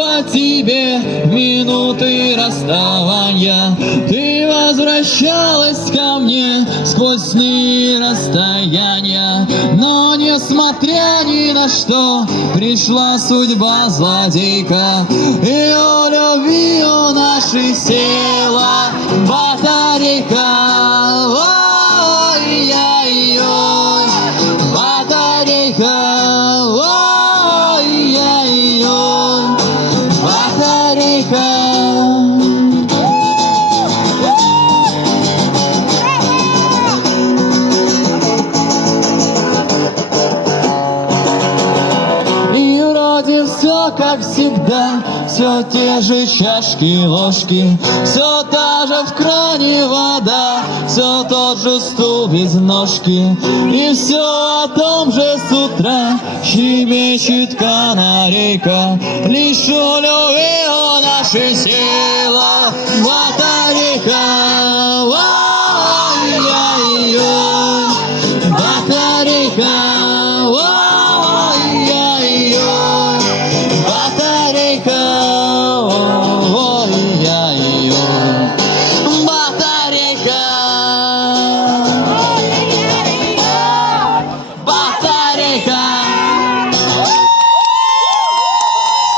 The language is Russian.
по тебе в минуты расставания. Ты возвращалась ко мне сквозь сны и расстояния. Но несмотря ни на что, пришла судьба злодейка, и у любви у нашей села батарейка. Ой-яй-яй, батарейка. Ой-яй-яй, батарейка. Все как всегда, все те же чашки, ложки, все та же в кране вода, все тот же стул без ножки, и все о том же с утра щебечет канарейка. Лишь у любви у нашей села батарейка.